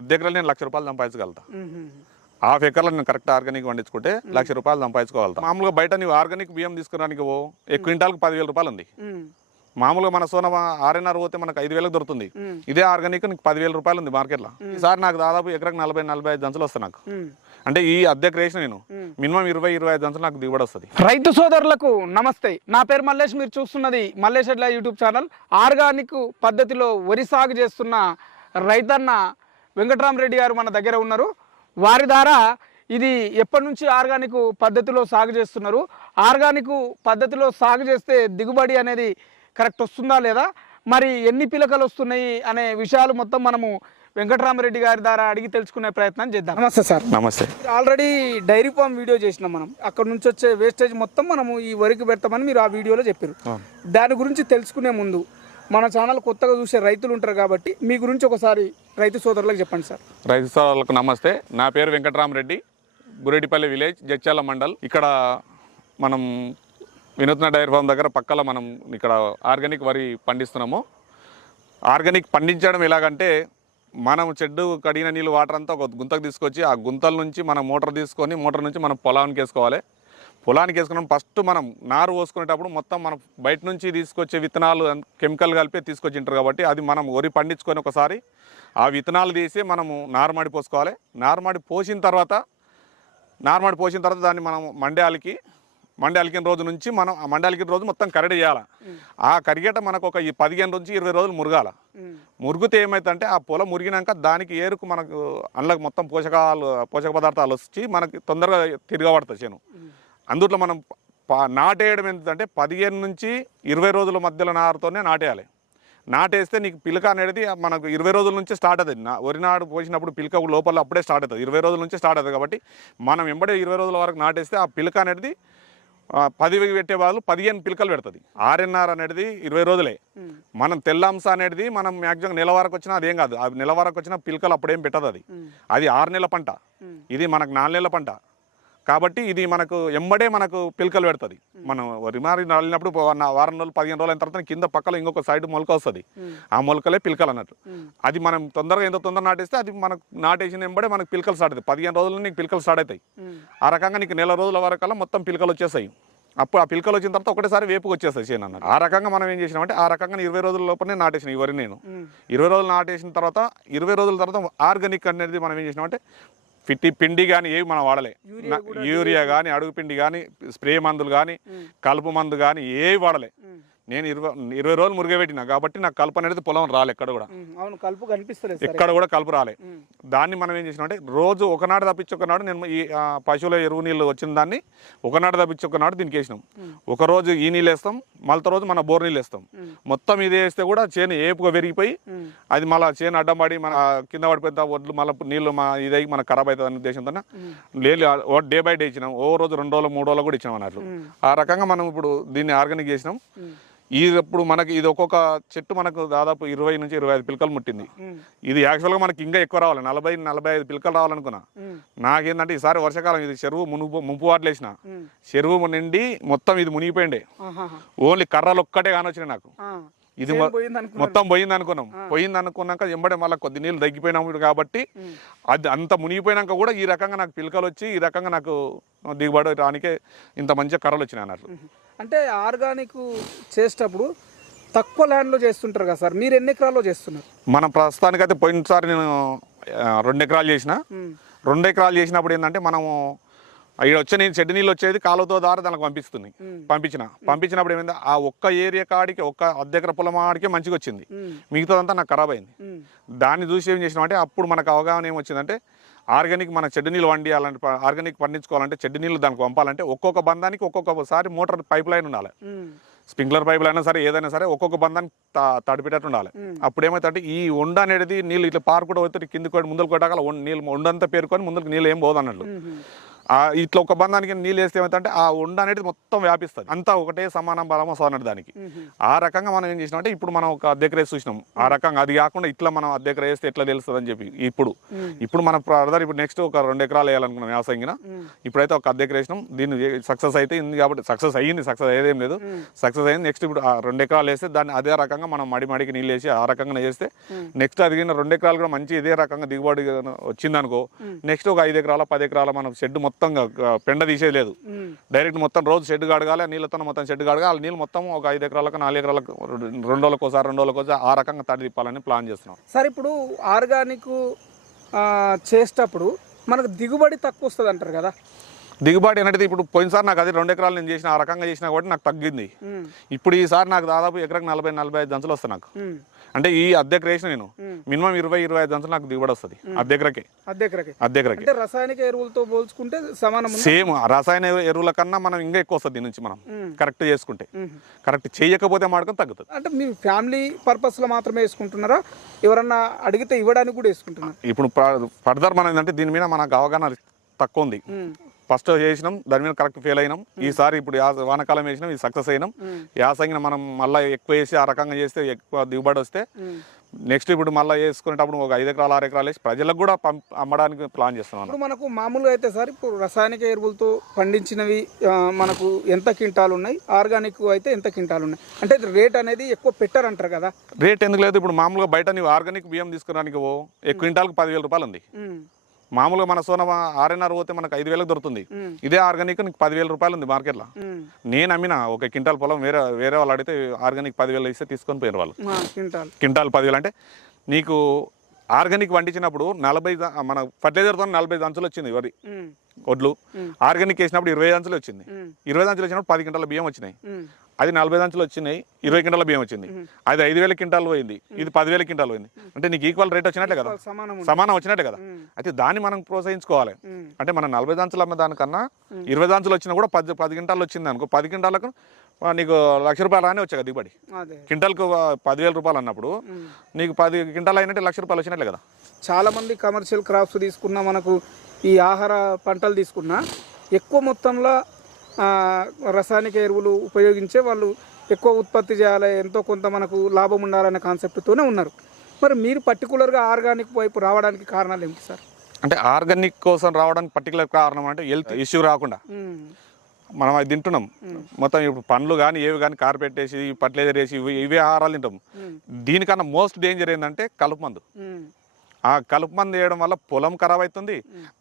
అద్దె ఎకరాలు నేను లక్ష రూపాయలు సంపాదించగలుగుతా. హాఫ్ ఎకర్లో నేను కరెక్ట్ ఆర్గానిక్ పండించుకుంటే లక్ష రూపాయలు సంపాదించుకోగలుగుతా. మామూలుగా బయట నీవు ఆర్గానిక్ బియ్యం తీసుకురానికి ఓ ఎక్కువ క్వింటాల్కి పదివేల రూపాయలు ఉంది. మామూలుగా మన సోన ఆర్ఎన్ఆర్ పోతే మనకు ఐదు వేలకు దొరుకుతుంది. ఇదే ఆర్గానిక్ నీకు పదివేల రూపాయలు ఉంది మార్కెట్లో. ఈసారి నాకు దాదాపు ఎకరకు నలభై నలభై ఐదు దంచులు వస్తాయి నాకు. అంటే ఈ అద్దె వేసిన నేను మినిమం ఇరవై ఇరవై ఐదు దంచులు నాకు దిగుబడి వస్తుంది. రైతు సోదరులకు నమస్తే. నా పేరు మల్లేష్ మీరు చూస్తున్నది మల్లేష్ ఎడ్ల యూట్యూబ్ ఛానల్. ఆర్గానిక్ పద్ధతిలో వరి సాగు చేస్తున్న రైతన్న వెంకటరామరెడ్డి గారు మన దగ్గర ఉన్నారు. వారి ద్వారా ఇది ఎప్పటి నుంచి ఆర్గానిక్ పద్ధతిలో సాగు చేస్తున్నారు? ఆర్గానిక్ పద్ధతిలో సాగు చేస్తే దిగుబడి అనేది కరెక్ట్ వస్తుందా లేదా? మరి ఎన్ని పిలకలు వస్తున్నాయి అనే విషయాలు మొత్తం మనము వెంకటరామరెడ్డి గారి ద్వారా అడిగి తెలుసుకునే ప్రయత్నం చేద్దాం. నమస్తే సార్. నమస్తే. ఆల్రెడీ డైరీ ఫామ్ వీడియో చేసినాం మనం. అక్కడ నుంచి వచ్చే వేస్టేజ్ మొత్తం మనము ఈ వరికి పెడతామని మీరు ఆ వీడియోలో చెప్పారు. దాని గురించి తెలుసుకునే ముందు మన ఛానల్ కొత్తగా చూసే రైతులు ఉంటారు కాబట్టి మీ గురించి ఒకసారి రైతు సోదరులకు చెప్పండి సార్. రైతు సోదరులకు నమస్తే. నా పేరు వెంకటరామరెడ్డి బురెడ్డిపల్లి విలేజ్ జడ్చాల మండల్. ఇక్కడ మనం వినూత్న డైరీ ఫామ్ దగ్గర పక్కల మనం ఇక్కడ ఆర్గానిక్ వరి పండిస్తున్నాము. ఆర్గానిక్ పండించడం ఎలాగంటే మనం చెడ్డు కడిగిన నీళ్ళు వాటర్ అంతా ఒక గుంతకు తీసుకొచ్చి ఆ గుంతల నుంచి మనం మోటార్ తీసుకొని మోటార్ నుంచి మనం పొలానికి వేసుకోవాలి. పొలానికి వేసుకున్నాం. ఫస్ట్ మనం నారు పోసుకునేటప్పుడు మొత్తం మనం బయట నుంచి తీసుకొచ్చే విత్తనాలు కెమికల్ కలిపి తీసుకొచ్చి ఉంటారు కాబట్టి అది మనం వరి పండించుకొని ఒకసారి ఆ విత్తనాలు తీసి మనము నారుమడి పోసుకోవాలి. నారుమడి పోసిన తర్వాత నారుమడి పోసిన తర్వాత దాన్ని మనం మండ్యాలకి మండే అలికిన రోజు నుంచి మనం ఆ మండే అలికిన రోజు మొత్తం కరడి చేయాలి. ఆ కరిగేట మనకు ఒక ఈ పదిహేను నుంచి ఇరవై రోజులు మురగాల. మురుగుతే ఏమైతుందంటే ఆ పొలం మురిగినాక దానికి ఏరుకు మనకు అందులోకి మొత్తం పోషకాలు పోషక పదార్థాలు వచ్చి మనకి తొందరగా తిరగబడుతుంది చేను. అందుట్లో మనం ప- నాటేయడం ఏంటంటే పదిహేను నుంచి ఇరవై రోజుల మధ్యలో నారుతోనే నాటేయాలి. నాటేస్తే నీకు పిలక అనేది మనకు ఇరవై రోజుల నుంచి స్టార్ట్ అవుతుంది. నా వరి నాడు పోసినప్పుడు పిలక లోపల అప్పుడే స్టార్ట్ అవుతుంది. ఇరవై రోజుల నుంచి స్టార్ట్ అవుతుంది కాబట్టి మనం వెంబడే ఇరవై రోజుల వరకు నాటేస్తే ఆ పిలక అనేది పది పెట్టే వాళ్ళు పదిహేను పిలకలు పెడుతుంది. ఆర్ఎన్ఆర్ అనేది ఇరవై రోజులే. మనం తెల్లాంస అనేది మనం మ్యాక్సిమం నెల వరకు వచ్చినా అదేం కాదు. అది నెల వరకు వచ్చిన పిలకలు అప్పుడేం పెట్టదు అది. అది ఆరు నెలల పంట. ఇది మనకు నాలుగు నెలల పంట. కాబట్టి ఇది మనకు ఎంబడే మనకు పిలకలు పెడుతుంది. మనం వరి మారి నాలినప్పుడు వా- వారం రోజులు పదిహేను రోజుల తర్వాత కింద పక్కలో ఇంకొక సైడ్ మొలక వస్తుంది. ఆ మొలకలే పిలకలు అన్నట్టు. అది మనం తొందరగా ఎంత తొందర నాటేస్తే అది మనకు నాటేసిన ఎంబడే మనకు పిలకలు స్టార్ట్ అవుతాయి పదిహేను రోజులు నీకు పిలకలు స్టార్ట్ అవుతాయి ఆ రకంగా నీకు నెల రోజుల వరకల్లా మొత్తం పిలకలు వచ్చేస్తాయి. అప్పుడు ఆ పిలకలు వచ్చిన తర్వాత ఒకటేసారి వేపుకు వచ్చేస్తాయి చేను అన్నట్టు. ఆ రకంగా మనం ఏం చేసినామంటే ఆ రకంగా ఇరవై రోజుల లోపలనే నాటేసిన ఈ వరి నేను ఇరవై రోజులు నాటేసిన తర్వాత ఇరవై రోజుల తర్వాత ఆర్గానిక్ అనేది మనం ఏం చేసినామంటే ఫిట్టి పిండి కానీ ఏవి మనం వాడలే. యూరియా కానీ అడుగు పిండి కానీ స్ప్రే మందులు కానీ కలుపు మందు కానీ ఏవి వాడలే. నేను ఇరవై ఇరవై రోజులు మురిగబెట్టిన కాబట్టి నాకు కలుపు అనేది పొలం రాలే ఎక్కడ కూడా. అవును కలుపు కనిపిస్తలేదు సార్ ఎక్కడ కూడా కలుపు రాలే. దాన్ని మనం ఏం చేసినామంటే రోజు ఒకనాడు తప్పించి ఒకనాడు నేను ఈ పశువుల ఎరువు నీళ్ళు వచ్చిన దాన్ని ఒకనాడు తప్పించి ఒకనాడు దీనికి వేసినాం. ఒక రోజు ఈ నీళ్ళు వేస్తాం మళ్ళీ రోజు మన బోర్ నీళ్ళు వేస్తాం. మొత్తం ఇది వేస్తే కూడా చేను ఏపుగా పెరిగిపోయి అది మళ్ళీ చేను అడ్డం పడి మన కింద పడిపోయిన ఒడ్లు మళ్ళీ నీళ్ళు మా ఇదై మనకు ఖరాబ్ అవుతుంది అనే ఉద్దేశంతో లేదు డే బై డే ఇచ్చినాం. ఓ రోజు రెండు రోజులు మూడు రోజులు కూడా ఇచ్చినాం అన్నట్లు. ఆ రకంగా మనం ఇప్పుడు దీన్ని ఆర్గానిక్ చేసినాం. ఇది ఇప్పుడు మనకి ఇది ఒక్కొక్క చెట్టు మనకు దాదాపు ఇరవై నుంచి ఇరవై ఐదు పిలకలు ముట్టింది. ఇది యాక్చువల్గా మనకి ఇంకా ఎక్కువ రావాలి. నలభై నలభై ఐదు పిలకలు రావాలనుకున్నా. నాకేంటంటే ఈసారి వర్షాకాలం ఇది చెరువు మునుపు ముంపు వాటలు వేసిన చెరువు నిండి మొత్తం ఇది మునిగిపోయిండే. ఓన్లీ కర్రలు ఒక్కటే కానొచ్చినాయి నాకు. ఇది మొత్తం పోయింది అనుకున్నాం పోయింది అనుకున్నాక ఎంబడే మళ్ళీ కొద్ది నీళ్ళు తగ్గిపోయినాము కాబట్టి అది అంత మునిగిపోయినాక కూడా ఈ రకంగా నాకు పిలకలు వచ్చి ఈ రకంగా నాకు దిగుబడి రానికే ఇంత మంచిగా కర్రలు వచ్చినాయి అన్నట్లు అంటే ఆర్గానిక్ చేసేటప్పుడు తక్కువ ల్యాండ్లో చేస్తుంటారు కదా సార్ మీరు ఎన్ని ఎకరాల్లో చేస్తున్నారు? మనం ప్రస్తుతానికైతే పోయినసారి నేను రెండు ఎకరాలు చేసిన. రెండు ఎకరాలు చేసినప్పుడు ఏంటంటే మనము ఇక్కడ వచ్చే నేను చెడ్డు నీళ్ళు వచ్చేది కాలువతో ద్వారా దానికి పంపిస్తుంది. పంపించిన. పంపించినప్పుడు ఏమైంది? ఆ ఒక్క ఏరియా కాడికి ఒక్క అద్దెకర పొలం ఆడికే మంచిగా వచ్చింది. మిగతాదంతా నాకు ఖరాబ్ అయింది. దాన్ని చూసి ఏం చేసినామంటే అప్పుడు మనకు అవగాహన ఏమొచ్చిందంటే ఆర్గానిక్ మన చెడ్డు నీళ్ళు వండియాలంటే ఆర్గానిక్ పండించుకోవాలంటే చెడ్డు నీళ్ళు దానికి పంపాలంటే ఒక్కొక్క బంధానికి ఒక్కొక్కసారి మోటార్ పైప్ లైన్ ఉండాలి. స్ప్రింక్లర్ పైపులు అయినా సరే ఏదైనా సరే ఒక్కొక్క బంధానికి తా- తడిపెట్టేట్టు ఉండాలి. అప్పుడు ఏమవుతుందంటే ఈ ఉండ అనేది నీళ్ళు ఇట్లా పారు కూడా పోతే కింద కూడా ముందలు కొట్టాక నీళ్ళు ఉండంతా పేరుకొని ముందుకు నీళ్ళు ఏం పోదు అన్నట్లు ఆ ఇట్లా ఒక బంధానికి నీళ్ళు వేస్తే ఏమైతే ఆ ఉండ అనేది మొత్తం వ్యాపిస్తుంది. అంతా ఒకటే సమానం బలమో సోనటి దానికి. ఆ రకంగా మనం ఏం చేసినాం అంటే ఇప్పుడు మనం ఒక అద్దెకర వేసి చూసినాం. ఆ రకంగా అది కాకుండా ఇట్లా మనం అద్దెకర వేస్తే ఎట్లా తెలుస్తుంది అని చెప్పి ఇప్పుడు. ఇప్పుడు మనం ఫర్దర్ ఇప్పుడు నెక్స్ట్ ఒక రెండు ఎకరాలు వేయాలనుకున్నాం వ్యవసాయంగా ఇప్పుడైతే ఒక అద్దెకర వేసినాం. దీన్ని సక్సెస్ అయితే ఉంది కాబట్టి సక్సెస్ అయ్యింది సక్సెస్ అయ్యేదేం లేదు. సక్సెస్ అయింది నెక్స్ట్ ఇప్పుడు ఆ రెండు ఎకరాలు వేస్తే దాన్ని అదే రకంగా మనం మడి మడికి నీళ్ళు వేసి ఆ రకంగా చేస్తే నెక్స్ట్ అదిగిన రెండు ఎకరాలు కూడా మంచి ఇదే రకంగా దిగుబడి వచ్చింది అనుకో నెక్స్ట్ ఒక ఐదు ఎకరాల పది ఎకరాల మనం షెడ్ మొత్తం పెండ తీసేది లేదు డైరెక్ట్ మొత్తం రోజు షెడ్ కడగాలి నీళ్ళతో మొత్తం షెడ్ కడగాలి ఆ నీళ్ళు మొత్తం ఒక ఐదు ఎకరాలకు నాలుగు ఎకరాలకు రెండు రోజులకు ఒకసారి రెండు రోజులకు ఒకసారి ఆ రకంగా తడి తిప్పాలని ప్లాన్ చేస్తున్నాం. సార్ ఇప్పుడు ఆర్గానిక్ చేసేటప్పుడు మనకు దిగుబడి తక్కువ వస్తుంది అంటారు కదా? దిగుబడి అనేది ఇప్పుడు పోయినసారి నాకు అది రెండు ఎకరాలు నేను చేసిన ఆ రకంగా చేసిన కాబట్టి నాకు తగ్గింది. ఇప్పుడు ఈసారి నాకు దాదాపు ఎకరకు నలభై నలభై ఐదు దంచులు వస్తాయి నాకు. అంటే ఈ అద్దె వేసిన నేను మినిమం ఇరవై ఇరవై ఐదు దంచులు నాకు దిగుబడి వస్తుంది. అద్దెకరకే అద్దెకరకి అద్దెకరకి అంటే రసాయనిక ఎరువులతో పోల్చుకుంటే సమానం సేమ్ రసాయన ఎరువుల కన్నా మనం ఇంకా ఎక్కువ వస్తుంది దీని నుంచి మనం. కరెక్ట్ చేసుకుంటే. కరెక్ట్ చేయకపోతే మాడకం తగ్గుతుంది. అంటే మీ ఫ్యామిలీ పర్పస్లో మాత్రమే వేసుకుంటున్నారా? ఎవరన్నా అడిగితే ఇవ్వడానికి కూడా వేసుకుంటున్నారు? ఇప్పుడు ఫర్దర్ మనం ఏంటంటే దీని మీద మనకు అవగాహన తక్కువ ఉంది. ఫస్ట్ చేసినాం దాని మీద కరెక్ట్ ఫెయిల్ అయినాం. ఈసారి ఇప్పుడు వానాకాలం వేసినాం ఇది సక్సెస్ అయినాం. యాసంగిన మనం మళ్ళీ ఎక్కువ వేసి ఆ రకంగా చేస్తే ఎక్కువ దిగుబడి వస్తే నెక్స్ట్ ఇప్పుడు మళ్ళీ వేసుకునేటప్పుడు ఒక ఐదు ఎకరాలు ఆరు ఎకరాలు వేసి ప్రజలకు కూడా పంప్ అమ్మడానికి ప్లాన్ చేస్తున్నాను ఇప్పుడు మనకు మామూలుగా అయితే సార్ ఇప్పుడు రసాయనిక ఎరువులతో పండించినవి మనకు ఎంత క్వింటాలు ఉన్నాయి? ఆర్గానిక్ అయితే ఎంత క్వింటాలు ఉన్నాయి? అంటే రేట్ అనేది ఎక్కువ పెట్టారంటారు కదా. రేట్ ఎందుకు లేదు? ఇప్పుడు మామూలుగా బయట నీవు ఆర్గానిక్ బియ్యం తీసుకురానికి ఓ క్వింటాల్కి పదివేల రూపాయలు ఉంది. మామూలుగా మన సోన ఆర్ఎన్ఆర్ పోతే మనకు ఐదు వేలకు దొరుకుతుంది. ఇదే ఆర్గానిక్ నీకు పదివేల రూపాయలు ఉంది మార్కెట్లో. నేను అమ్మిన ఒక క్వింటాల్ పొలం వేరే వేరే వాళ్ళు అడిగితే ఆర్గానిక్ పదివేలు ఇస్తే తీసుకొని పోయిన వాళ్ళు. క్వింటాల్. పదివేలు అంటే నీకు ఆర్గానిక్ వండించినప్పుడు నలభై మన ఫర్టిలైజర్తో నలభై దంచులు వచ్చింది వరి ఉమ్. ఆర్గానిక్ వేసినప్పుడు ఇరవై దంచులు వచ్చింది. ఇరవై దంచులు వచ్చినప్పుడు పది క్వింటాల బియ్యం వచ్చినాయి. అది నలభై దంచులు వచ్చినాయి ఇరవై క్వింటాల బియ్యం వచ్చింది. అది ఐదు వేల క్వింటాలు పోయింది ఇది పదివేల క్వింటాలు పోయింది. అంటే నీకు ఈక్వల్ రేట్ వచ్చినట్లే కదా? సమానం వచ్చినట్టే కదా? అయితే దాన్ని మనం ప్రోత్సహించుకోవాలి. అంటే మన నలభై దాంచులు అమ్మే దానికన్నా ఇరవై దాంచులు వచ్చినా కూడా పది పది క్వింటాలు వచ్చింది అనుకో పది క్వింటాలకు ఆ, నీకు లక్ష రూపాయలు అని వచ్చాయి కదా దిగుబడి. క్వింటాల్కు పదివేల రూపాయలు అన్నప్పుడు. నీకు పది క్వింటాలు అయినట్టే లక్ష రూపాయలు వచ్చినట్లే కదా? చాలా మంది కమర్షియల్ క్రాప్స్ తీసుకున్నా మనకు ఈ ఆహార పంటలు తీసుకున్నా ఎక్కువ మొత్తంలో రసాయనిక ఎరువులు ఉపయోగించే వాళ్ళు ఎక్కువ ఉత్పత్తి చేయాలి ఎంతో కొంత మనకు లాభం ఉండాలనే కాన్సెప్ట్తోనే ఉన్నారు. మరి మీరు పర్టికులర్గా ఆర్గానిక్ వైపు రావడానికి కారణాలు ఏమిటి సార్? అంటే ఆర్గానిక్ కోసం రావడానికి పర్టికులర్ కారణం అంటే హెల్త్ ఇష్యూ రాకుండా. మనం అది తింటున్నాం. మొత్తం ఇప్పుడు పండ్లు కానీ ఏవి కానీ కార్పెట్ వేసి ఫర్టిలైజర్ వేసి ఇవి ఇవే ఆహారాలు తింటాం. దీనికన్నా మోస్ట్ డేంజర్ ఏంటంటే కలుపు మందు. ఆ కలుపు మందు వేయడం వల్ల పొలం ఖరాబ్ అవుతుంది.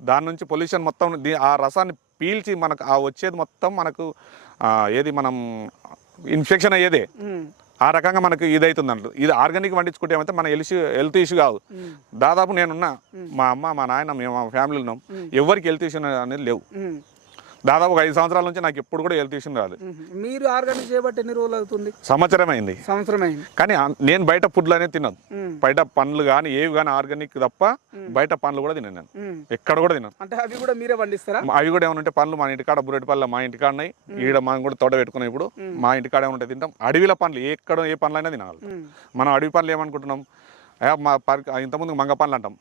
దాని నుంచి పొల్యూషన్ మొత్తం ఆ రసాన్ని పీల్చి మనకు ఆ వచ్చేది మొత్తం మనకు ఏది మనం ఇన్ఫెక్షన్ అయ్యేదే. ఆ రకంగా మనకు ఇది అవుతుంది అంటారు ఇది ఆర్గానిక్ వండించుకుంటే ఏమైతే మన హెల్త్ హెల్త్ ఇష్యూ కాదు దాదాపు నేనున్నా మా అమ్మ మా నాయన మేము మా ఫ్యామిలీ ఉన్నాం. ఎవరికి హెల్త్ ఇష్యూ అనేది లేవు. దాదాపు ఒక ఐదు సంవత్సరాల నుంచి నాకు ఎప్పుడు కూడా హెల్త్ ఇష్యూ ఉమ్. మీరు ఆర్గానిక్ చేయబట్టి ఎన్ని రోజులు అవుతుంది? సంవత్సరం అయింది సంవత్సరం అయింది కానీ నేను బయట ఫుడ్లు అనేది తిన్నాను ఉమ్, బయట పండ్లు కానీ ఏవి కానీ ఆర్గానిక్ తప్ప బయట పండ్లు కూడా తిన్నాను నేను. ఎక్కడ కూడా తిన్నాను అంటే అవి కూడా మీరే పండిస్తారా? అవి కూడా ఏమైనా ఉంటే పండ్లు మా ఇంటికాడ బురెటిపల్లి మా ఇంటికాడ ఉన్నాయి. ఈడ మనం కూడా తోట పెట్టుకున్నాం ఇప్పుడు. మా ఇంటికాడ ఏమైనా తింటాం. అడవిల పండ్లు ఎక్కడ ఏ పండ్లు అయినా తినాలి మనం అడవి పండ్లు ఏమనుకుంటున్నాం? ఇంతకుముందు మంగ పండ్లు అంటాం.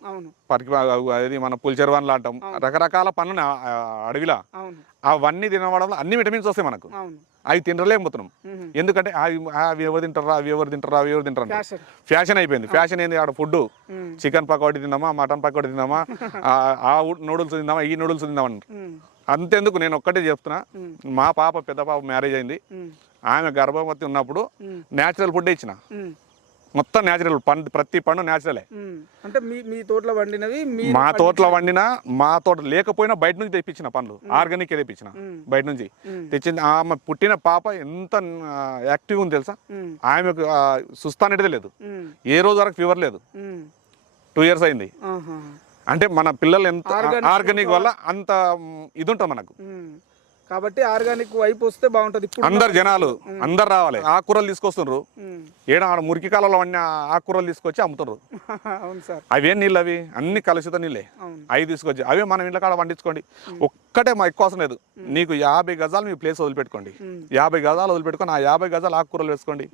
పరికి అది మన పులిచెరు పండ్లు అంటాం. రకరకాల పండ్లు అడవిలా అవును. అవన్నీ తినడం అన్ని విటమిన్స్ వస్తాయి మనకు. అవి తినలేకపోతున్నాం. ఎందుకంటే అవి అవి ఎవరు తింటారా అవి ఎవరు తింటారా అవి ఎవరు తింటారా ఫ్యాషన్. అయిపోయింది. ఫ్యాషన్ ఏంది? ఆడ ఫుడ్ చికెన్ పకోడీ తిందామా మటన్ పకోడీ తిందామా ఆ- నూడిల్స్ తిందామా ఈ నూడిల్స్ తిందామా అంటారు. ఉమ్, అంతెందుకు? నేను ఒక్కటే చెప్తున్నా. మా పాప పెద్ద పాప మ్యారేజ్ అయింది. ఆమె గర్భవతి ఉన్నప్పుడు న్యాచురల్ ఫుడ్ ఇచ్చిన. మొత్తం న్యాచురల్ పండు ప్రతి పండు న్యాచురలే. అంటే మీ మీ తోటలో వండినవి మీ తోటలో వండిన మా తోట లేకపోయినా బయట నుంచి తెప్పించిన పండ్లు. ఆర్గానిక్ తెప్పించిన. బయట నుంచి. తెచ్చింది ఆమె పుట్టిన పాప ఎంత యాక్టివ్ ఉంది తెలుసా? ఉమ్, ఆమెకు ఆ, సుస్థ అనేది లేదు ఏ రోజు వరకు ఫీవర్ లేదు. టూ ఇయర్స్ అయింది. అంటే మన పిల్లలు ఎంత ఆర్గానిక్ వల్ల అంత ఇది ఉంటుంది మనకు. కాబట్టి ఆర్గానిక్ వైపు వస్తే బాగుంటది. అందరు జనాలు అందరు రావాలి. ఆకుకూరలు తీసుకొస్తుండ్రు. ఉమ్. ఏడ ఆడ మురికి కాలంలో వండిన ఆకుకూరలు తీసుకొచ్చి అవును సార్. అవేం నీళ్ళు అవి? అన్ని కలుషిత నీళ్ళే. అవి తీసుకొచ్చి అవే మనం ఇంట్లో కాడ వండించుకోండి ఒక్క ఒక్కటే మా ఎక్కువ అవసరం లేదు. నీకు యాభై గజాలు మీ ప్లేస్ వదిలిపెట్టుకోండి. యాభై గజాలు వదిలిపెట్టుకొని ఆ యాభై గజాలు ఆకుకూరలు వేసుకోండి.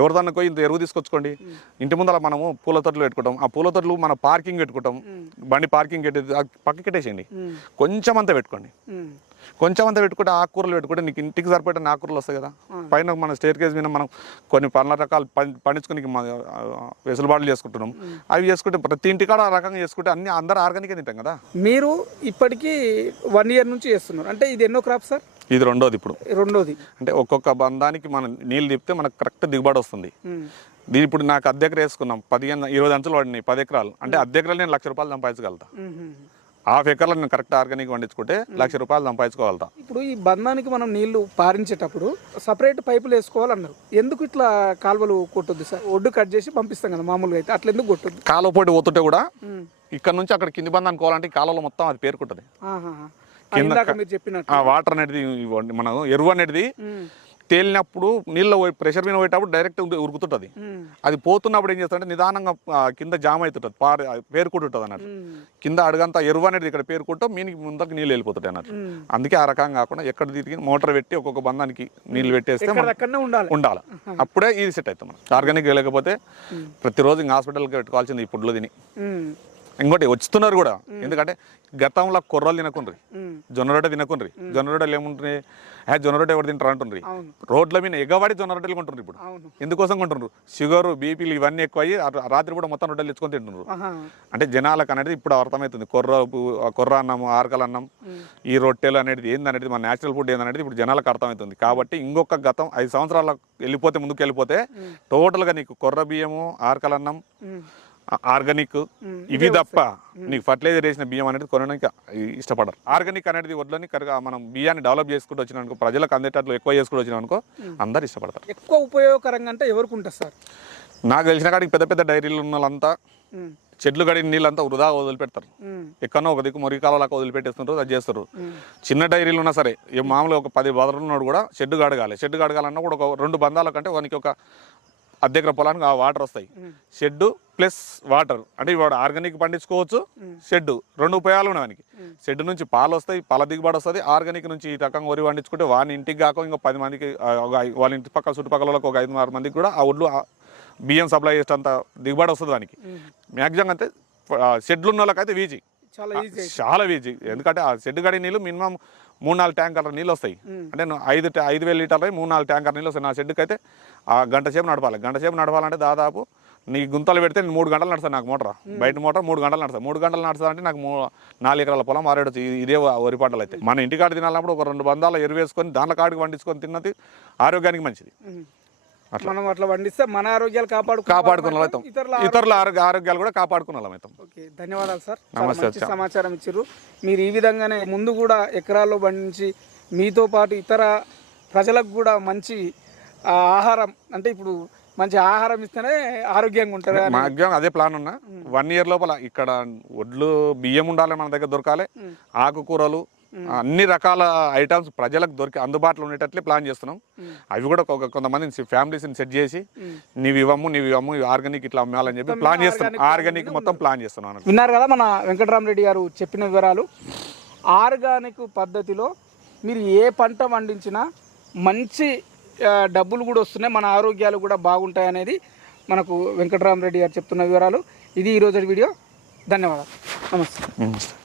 ఎవరిదన్నా పోయి ఇంత ఎరువు తీసుకొచ్చుకోండి. ఇంటి ముందర మనము పూల తొట్లు పెట్టుకుంటాం. ఆ పూల తొట్లు మన పార్కింగ్ పెట్టుకుంటాం. బండి పార్కింగ్ పెట్టి పక్కకి పెట్టేసేయండి కొంచెం అంతా పెట్టుకోండి. కొంచెం అంతా పెట్టుకుంటే ఆకుకూరలు పెట్టుకుంటే నీకు ఇంటికి సరిపడిన ఆకుకూరలు వస్తాయి కదా. పైన మన స్టేర్ కేజ్ మీద మనం కొన్ని పండ్ల రకాలు పండించుకుని వెసులుబాట్లు చేసుకుంటున్నాం. అవి చేసుకుంటే ప్రతి ఇంటికాడ ఆ రకంగా చేసుకుంటే అన్ని అందరూ ఆర్గానిక్ తింటాం కదా. మీరు ఇప్పటికీ వన్ ఇయర్ నుంచి చేస్తున్నారు. అంటే ఇది ఎన్నో క్రాప్ సార్? ఇది రెండోది ఇప్పుడు. రెండోది. అంటే ఒక్కొక్క బంధానికి మనం నీళ్ళు తిప్పితే మనకు కరెక్ట్ దిగుబడి వస్తుంది. దీని ఇప్పుడు నాకు అద్దె ఎకరా వేసుకున్నాం. పదిహేను ఇరవై అంచులు పడినాయి పది ఎకరాలు. అంటే అద్దె ఎకరాలు నేను లక్ష రూపాయలు సంపాదించగలుగుతా. ఉమ్. హాఫ్ ఎకర్లో నేను కరెక్ట్ ఆర్గానిక్ పండించుకుంటే లక్ష రూపాయలు సంపాదించుకోగలుగుతా. ఇప్పుడు ఈ బంధానికి మనం నీళ్ళు పారించేటప్పుడు సపరేట్ పైపులు వేసుకోవాలన్నారు. ఎందుకు ఇట్లా కాలువలు కొట్టొద్దు సార్? ఒడ్డు కట్ చేసి పంపిస్తాం కదా మామూలుగా అయితే. అట్లా ఎందుకు కొట్టొద్దు? కాలువ పోటీ పోతుంటే కూడా. ఇక్కడ నుంచి అక్కడ కింది బంధం అనుకోవాలంటే ఈ కాలువలో మొత్తం అది పేరుకుంటుంది. ఆ వాటర్ అనేది మనం ఎరువు అనేది. తేలినప్పుడు నీళ్ళ ప్రెషర్ మీద పోయేటప్పుడు డైరెక్ట్ ఉరుకుతుంటుంది. అది పోతున్నప్పుడు ఏం చేస్తుంటే నిదానంగా కింద జామ్ అవుతుంటుంది పారు పేరుకుంటుంటుంది అన్నట్టు. కింద అడుగంతా ఎరువు అనేది ఇక్కడ పేరుకుంటూ మీనికి ముందరికి నీళ్ళు వెళ్ళిపోతుంటాయి అన్నట్టు. అందుకే ఆ రకంగా కాకుండా ఎక్కడ తిరిగి మోటార్ పెట్టి ఒక్కొక్క బంధానికి నీళ్ళు పెట్టేస్తే ఉండాలి. అప్పుడే ఇది సెట్ అవుతాం మనం. ఆర్గానిక్ లేకపోతే ప్రతిరోజు ఇంకా హాస్పిటల్కి పెట్టుకోవాల్సింది ఈ పుడ్లు తిని. ఇంకోటి వచ్చుతున్నారు కూడా. ఎందుకంటే గతంలో కుర్రలు తినకుండ్రి. జొన్న రొట్టె తినకుండ్రి. జొన్న రొట్టెలు ఏముంటుంది హే జొన్న రొట్టె ఎవరు తింటారు అంటుండ్రి. రోడ్ల మీద ఎగవాడి జొన్న రొట్టెలు కొంటుండ్రు ఇప్పుడు. ఎందుకోసం కొంటుండ్రు? షుగర్ బీపీలు ఇవన్నీ ఎక్కువ అయ్యి రాత్రి కూడా మొత్తం రొట్టెలు తెచ్చుకొని తింటుండ్రు. ఆహా. అంటే జనాలకు అనేది ఇప్పుడు అర్థమవుతుంది. కొర్ర కొర్ర అన్నం ఆరకల అన్నం ఈ రొట్టెలు అనేది ఏందనేది మన నేచురల్ ఫుడ్ ఏందనేది ఇప్పుడు జనాలకు అర్థమవుతుంది. కాబట్టి ఇంకొక గతం ఐదు సంవత్సరాల వెళ్ళిపోతే ముందుకు వెళ్ళిపోతే టోటల్గా నీకు కొర్ర బియ్యము ఆరకల అన్నం ఆర్గానిక్. ఇవి తప్ప నీకు ఫర్టిలైజర్ వేసిన బియ్యం అనేది కొనడానికి ఇష్టపడరు ఆర్గానిక్ అనేది వడ్లని కరెక్ట్గా మనం బియ్యాన్ని డెవలప్ చేసుకుంటూ వచ్చిన అనుకో ప్రజలకు అందేటట్లు ఎక్కువ చేసుకుంటూ వచ్చిన అనుకో అందరు ఇష్టపడతారు ఎక్కువ ఉపయోగకరంగా అంటే ఎవరికి ఉంటుంది సార్ నాకు తెలిసిన కాడికి పెద్ద పెద్ద డైరీలు ఉన్న వాళ్ళంతా. చెట్లు గడిన నీళ్ళంతా వృధా వదిలిపెడతారు. ఎక్కడో ఒక దిక్కు మురికి కాలువలకు వదిలిపెట్టేస్తుంటారు అది చేస్తారు. చిన్న డైరీలు ఉన్నా సరే ఈ మామూలుగా ఒక పది బదరులు ఉన్నాడు కూడా షెడ్ గడగాలి షెడ్ గడగాలన్నా కూడా ఒక రెండు బంధాల కంటే వానికి ఒక అద్దెకర పొలానికి ఆ వాటర్ వస్తాయి. Shed plus water. అంటే ఇవాడు ఆర్గానిక్ పండించుకోవచ్చు షెడ్ రెండు ఉపయోగాలు ఉన్నాయి వానికి. షెడ్ నుంచి పాలు వస్తాయి పాల దిగుబడి వస్తుంది. ఆర్గానిక్ నుంచి ఈ రకంగా వరి పండించుకుంటే వాని ఇంటికి కాక ఇంకా పది మందికి వాళ్ళ ఇంటి పక్కల చుట్టుపక్కల ఒక ఐదు ఆరు మందికి కూడా ఆ ఒడ్లు బియ్యం సప్లై చేసేంత దిగుబడి వస్తుంది వానికి. మ్యాక్సిమం ఆ, షెడ్లు ఉన్న వాళ్ళకైతే వీజీ. చాలా ఈజీ చాలా ఈజీ ఎందుకంటే ఆ షెడ్ గడి నీళ్ళు మినిమం మూడు నాలుగు ట్యాంకర్ల నీళ్ళు వస్తాయి. అంటే ఐదు ఐదు వేల లీటర్లు మూడు నాలుగు ట్యాంకర్ నీళ్ళు వస్తాయి. నా షెడ్కి అయితే ఆ గంట సేపు నడపాలి. గంట సేపు నడపాలంటే దాదాపు నీ గుంతలు పెడితే నేను మూడు గంటలు నడుస్తాను నాకు మోటార్. బయట మోటార్ మూడు గంటలు నడుస్తాను. మూడు గంటలు నడుస్తా అంటే నాకు నాలుగు ఎకరాల పొలం మారేడచ్చు ఇదే వరి పంటలు అయితే. మన ఇంటికాడ తినాలన్నప్పుడు ఒక రెండు బంధాలు ఎరువు వేసుకొని దాంట్లో కాడికి పండించుకొని తిన్నది ఆరోగ్యానికి మంచిది. మనం అట్లా పండిస్తే మన ఆరోగ్యాలు కాపాడు కాపాడుకున్న ఇతరుల ఇతరుల ఆరోగ్య ఆరోగ్యాలు కూడా కాపాడుకున్న అవుతాం. ఓకే ధన్యవాదాలు సార్. నమస్తే మంచి సమాచారం ఇచ్చారు మీరు ఈ విధంగానే ముందు కూడా ఎకరాల్లో పండించి మీతో పాటు ఇతర ప్రజలకు కూడా మంచి ఆహారం అంటే ఇప్పుడు మంచి ఆహారం ఇస్తేనే ఆరోగ్యంగా ఉంటారు అని. మాక్సిమం అదే ప్లాన్ ఉన్నా. వన్ ఇయర్ లోపల ఇక్కడ వడ్లు బియ్యం ఉండాలి మన దగ్గర దొరకాలి. ఆకుకూరలు అన్ని రకాల ఐటమ్స్ ప్రజలకు దొరికి అందుబాటులో ఉండేటట్లే ప్లాన్ చేస్తున్నాం. అవి కూడా కొంతమంది ఫ్యామిలీస్ని సెట్ చేసి నీవు ఇవ్వము నీవు ఇవ్వము ఆర్గానిక్ ఇట్లా అమ్మాలని చెప్పి ప్లాన్ చేస్తున్నాం. ఆర్గానిక్ మొత్తం ప్లాన్ చేస్తున్నాం. విన్నారు కదా మన వెంకటరామరెడ్డి గారు చెప్పిన వివరాలు. ఆర్గానిక్ పద్ధతిలో మీరు ఏ పంట పండించినా మంచి డబ్బులు కూడా వస్తున్నాయి మన ఆరోగ్యాలు కూడా బాగుంటాయి అనేది మనకు వెంకటరామరెడ్డి గారు చెప్తున్న వివరాలు. ఇది ఈరోజు వీడియో. ధన్యవాదాలు. నమస్తే. ఉం.